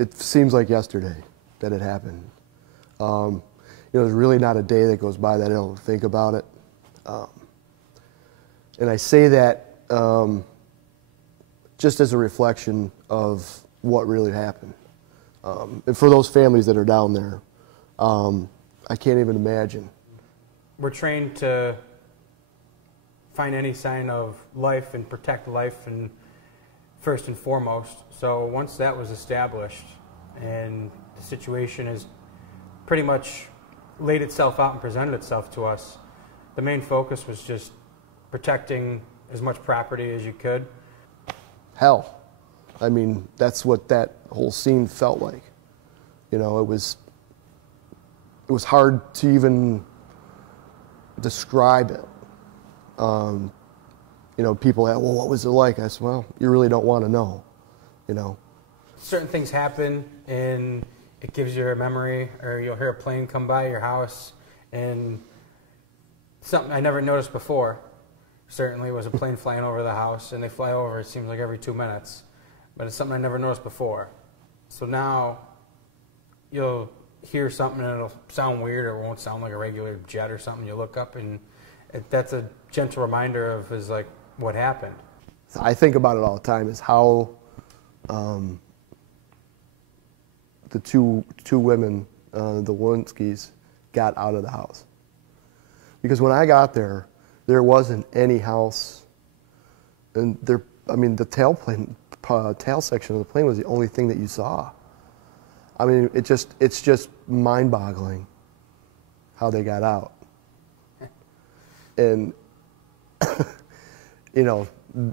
it seems like yesterday that it happened. There's really not a day that goes by that I don't think about it. And I say that just as a reflection of what really happened. And for those families that are down there, I can't even imagine. We're trained to find any sign of life and protect life, and first and foremost. So once that was established and the situation has pretty much laid itself out and presented itself to us, the main focus was just protecting as much property as you could. Hell. I mean, that's what that whole scene felt like. You know, it was hard to even describe it. People ask, well, what was it like? I said, well, you really don't want to know, Certain things happen and it gives you a memory, or you'll hear a plane come by your house, and something I never noticed before certainly was a plane flying over the house, and they fly over, it seems like every 2 minutes, but it's something I never noticed before. So now you'll hear something and it'll sound weird, or it won't sound like a regular jet or something. You look up and that's a gentle reminder of what happened. I think about it all the time, is how the two women, the Lewinsky's, got out of the house. Because when I got there, there wasn't any house, and the tail section of the plane was the only thing that you saw. I mean, it's just mind-boggling how they got out. And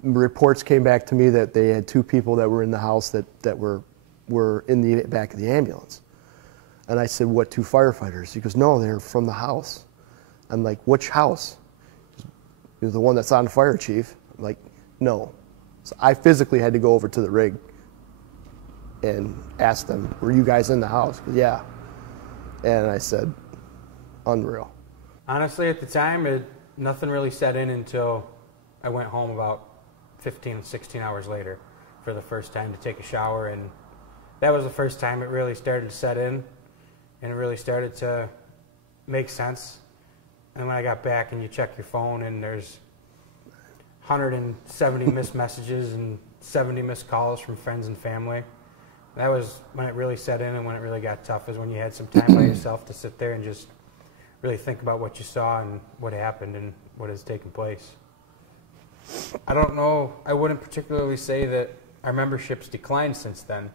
reports came back to me that they had 2 people that were in the house that were in the back of the ambulance. And I said, what, 2 firefighters? He goes, no, they're from the house. I'm like, which house? He was the one that's on fire, Chief. I'm like, no. So I physically had to go over to the rig and ask them, were you guys in the house? Goes, yeah. And I said, unreal. Honestly, at the time, nothing really set in until I went home about 15, 16 hours later for the first time to take a shower, and that was the first time it really started to set in, and it really started to make sense. And when I got back and you check your phone and there's 170 missed messages and 70 missed calls from friends and family, that was when it really set in, and when it really got tough is when you had some time by yourself to sit there and just really think about what you saw and what happened and what has taken place. I don't know, I wouldn't particularly say that our membership's declined since then.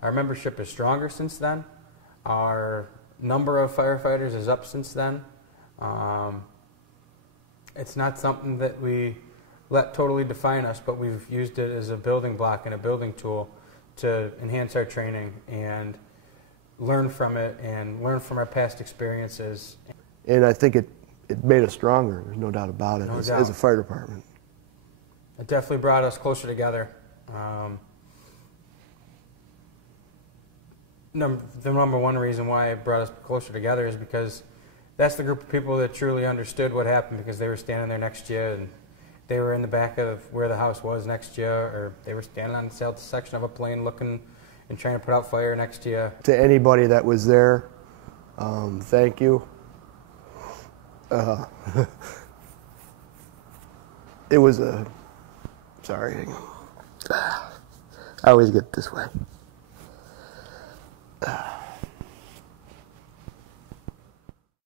Our membership is stronger since then. Our number of firefighters is up since then. It's not something that we let totally define us, but we've used it as a building block and a building tool to enhance our training and learn from it and learn from our past experiences. And I think it made us stronger, there's no doubt about it, as a fire department. It definitely brought us closer together. The number one reason why it brought us closer together is because that's the group of people that truly understood what happened, because they were standing there next to you, and they were in the back of where the house was next to you, or they were standing on the south section of a plane looking and trying to put out fire next to you. To anybody that was there, thank you. It was sorry. I always get this way.